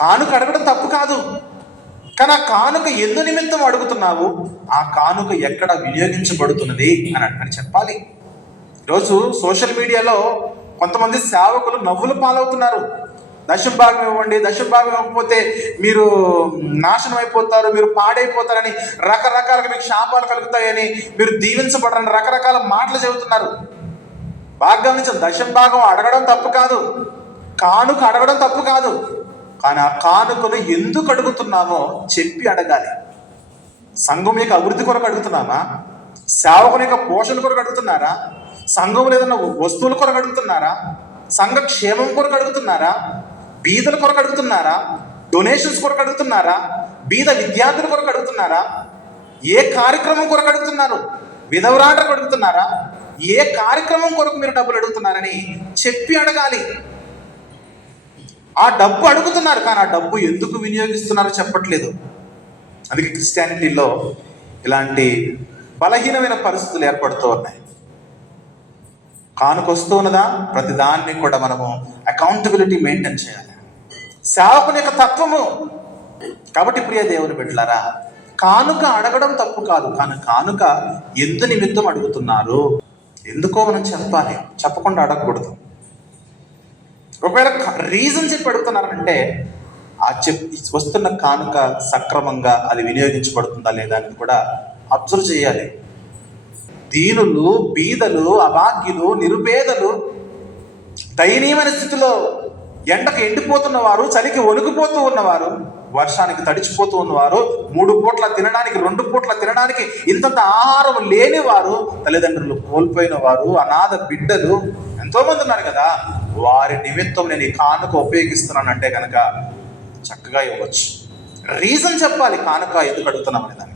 కానుక అడగడం తప్పు కాదు, కానీ ఆ కానుక ఎందు నిమిత్తం అడుగుతున్నావు, ఆ కానుక ఎక్కడ వినియోగించబడుతున్నది అని చెప్పాలి. ఈరోజు సోషల్ మీడియాలో కొంతమంది సేవకులు నవ్వులు పాలవుతున్నారు. దశమ భాగం ఇవ్వండి, దశమ భాగం ఇవ్వకపోతే మీరు నాశనం అయిపోతారు, మీరు పాడైపోతారని, రకరకాలుగా మీకు శాపాలు కలుగుతాయని, మీరు దీవించబడరని రకరకాల మాటలు చెబుతున్నారు. బాగా గమనించండి, దశమ భాగం అడగడం తప్పు కాదు, కానుక అడగడం తప్పు కాదు, కానీ ఆ కానుకలు ఎందుకు అడుగుతున్నామో చెప్పి అడగాలి. సంఘం యొక్క అభివృద్ధి కొరకు అడుగుతున్నామా? సేవకుని యొక్క పోషణ కొరకు అడుగుతున్నారా? సంఘంలో ఏదన్నా వస్తువుల కొరకు అడుగుతున్నారా? సంఘ క్షేమం కొరకు అడుగుతున్నారా? బీదల కొరకు అడుగుతున్నారా? డొనేషన్స్ కొరకు అడుగుతున్నారా? బీద విద్యార్థుల కొరకు అడుగుతున్నారా? ఏ కార్యక్రమం కొరకు అడుగుతున్నారు? విధవరాటకు అడుగుతున్నారా? ఏ కార్యక్రమం కొరకు మీరు డబ్బులు అడుగుతున్నారని చెప్పి అడగాలి. ఆ డబ్బు అడుగుతున్నారు, కానీ ఆ డబ్బు ఎందుకు వినియోగిస్తున్నారో చెప్పట్లేదు. అందుకే క్రిస్టియానిటీలో ఇలాంటి బలహీనమైన పరిస్థితులు ఏర్పడుతూ ఉన్నాయి. కానుకొస్తూ ఉన్నదా, ప్రతిదాన్ని కూడా మనము అకౌంటబిలిటీ మెయింటైన్ చేయాలి. సేవకుని యొక్క తత్వము. కాబట్టి ప్రియ దేవుని బిడ్డలారా, కానుక అడగడం తప్పు కాదు, కానీ కానుక ఎందు నిమిత్తం అడుగుతున్నారు ఎందుకో మనం చెప్పాలి, చెప్పకుండా అడగకూడదు. ఒకవేళ రీజన్ చెప్పి అడుగుతున్నారంటే ఆ వస్తున్న కానుక సక్రమంగా అది వినియోగించబడుతుందా లేదా అని కూడా అబ్జర్వ్ చేయాలి. దీనులు, బీదలు, అభాగ్యులు, నిరుపేదలు, దయనీయమైన స్థితిలో ఎండకు ఎండిపోతున్నవారు, చలికి వణుకుపోతూ ఉన్నవారు, వర్షానికి తడిచిపోతూ ఉన్నవారు, 3 పూట్ల తినడానికి 2 పూట్ల తినడానికి ఇంతంత ఆహారం లేనివారు, తల్లిదండ్రులు కోల్పోయిన వారు, అనాథ బిడ్డలు ఎంతోమంది ఉన్నారు కదా. వారి నిమిత్తం నేను ఈ కానుక ఉపయోగిస్తున్నానంటే కనుక చక్కగా ఇవ్వచ్చు. రీజన్ చెప్పాలి కానుక ఎందుకు అడుగుతున్నాం అనే దాన్ని.